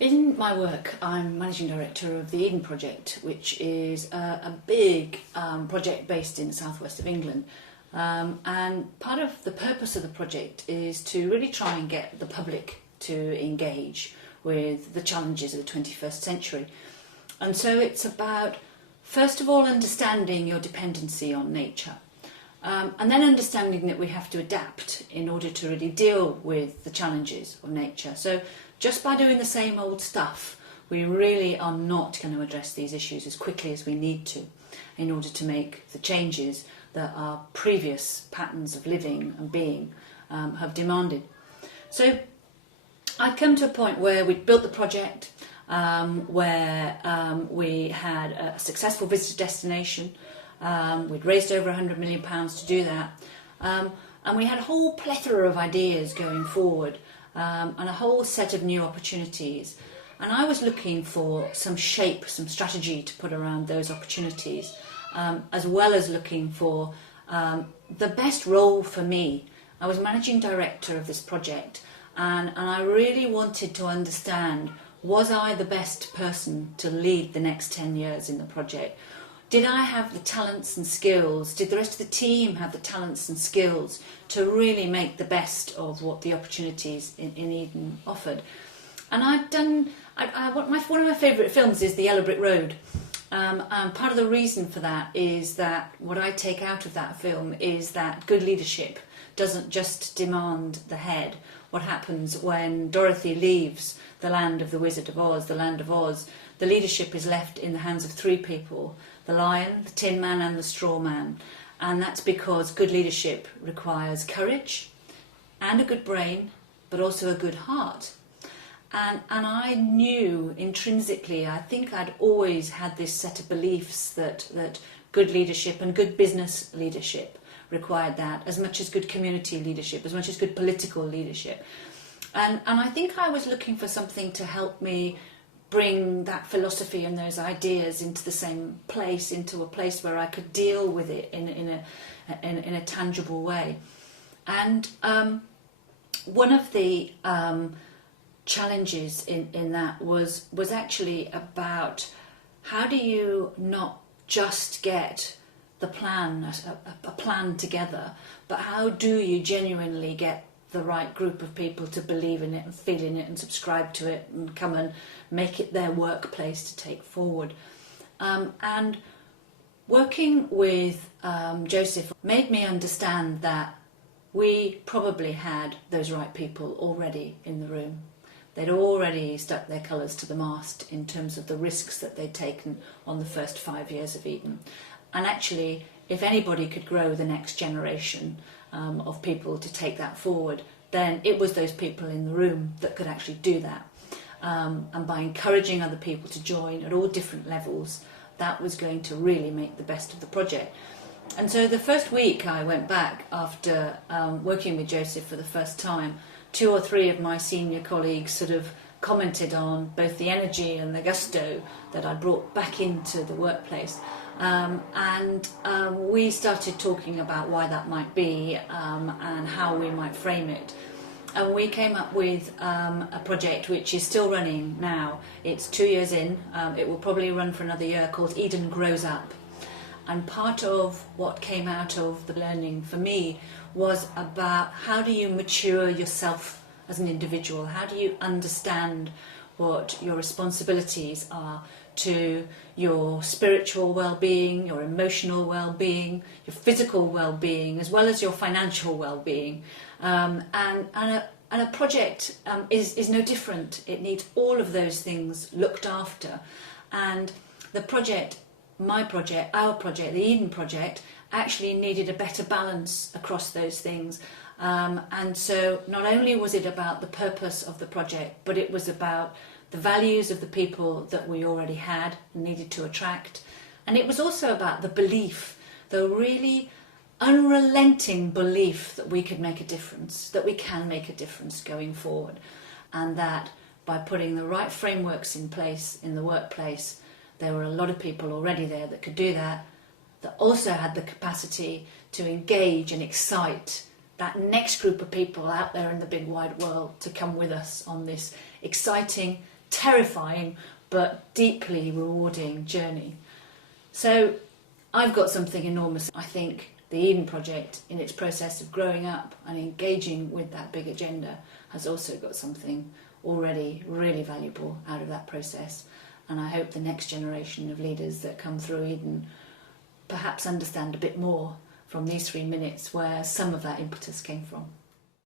In my work, I'm Managing Director of the Eden Project, which is a big project based in the southwest of England. And part of the purpose of the project is to really try and get the public to engage with the challenges of the 21st century. And so it's about, first of all, understanding your dependency on nature. And then understanding that we have to adapt in order to really deal with the challenges of nature. So just by doing the same old stuff, we really are not going to address these issues as quickly as we need to in order to make the changes that our previous patterns of living and being have demanded. So I'd come to a point where we'd built the project, where we had a successful visitor destination. We'd raised over £100 million to do that, and we had a whole plethora of ideas going forward, and a whole set of new opportunities. And I was looking for some shape, some strategy to put around those opportunities, as well as looking for the best role for me. I was managing director of this project, and I really wanted to understand, was I the best person to lead the next 10 years in the project? Did I have the talents and skills? Did the rest of the team have the talents and skills to really make the best of what the opportunities in Eden offered? And I've done, one of my favourite films is The Yellow Brick Road. And part of the reason for that is that what I take out of that film is that good leadership doesn't just demand the head. What happens when Dorothy leaves the land of the Wizard of Oz, the land of Oz, the leadership is left in the hands of three people: the lion, the tin man and the straw man. And that's because good leadership requires courage and a good brain, but also a good heart. And I knew intrinsically, I think I'd always had this set of beliefs that good leadership and good business leadership required that, as much as good community leadership, as much as good political leadership. And I think I was looking for something to help me bring that philosophy and those ideas into the same place, into a place where I could deal with it in a tangible way. And one of the challenges in that was actually about, how do you not just get the plan, a plan together, but how do you genuinely get the right group of people to believe in it and feel in it and subscribe to it and come and make it their workplace to take forward. And working with Joseph made me understand that we probably had those right people already in the room. They'd already stuck their colours to the mast in terms of the risks that they'd taken on the first 5 years of Eden. And actually, if anybody could grow the next generation of people to take that forward, then it was those people in the room that could actually do that. And by encouraging other people to join at all different levels, that was going to really make the best of the project. And so the first week I went back after working with Joseph for the first time, 2 or 3 of my senior colleagues sort of commented on both the energy and the gusto that I brought back into the workplace. And we started talking about why that might be, and how we might frame it. And we came up with a project which is still running now. It's 2 years in. It will probably run for another year, called Eden Grows Up. And part of what came out of the learning for me was about, how do you mature yourself as an individual? How do you understand what your responsibilities are to your spiritual well-being, your emotional well-being, your physical well-being, as well as your financial well-being? And a project is no different. It needs all of those things looked after. And the project, my project, our project, the Eden Project, actually needed a better balance across those things. And so not only was it about the purpose of the project, but it was about the values of the people that we already had and needed to attract. And it was also about the belief, the really unrelenting belief that we could make a difference, that we can make a difference going forward. And that by putting the right frameworks in place in the workplace, there were a lot of people already there that could do that, that also had the capacity to engage and excite that next group of people out there in the big wide world to come with us on this exciting, terrifying but deeply rewarding journey. So I've got something enormous. I think the Eden Project, in its process of growing up and engaging with that big agenda, has also got something already really valuable out of that process. And I hope the next generation of leaders that come through Eden perhaps understand a bit more from these 3 minutes where some of that impetus came from.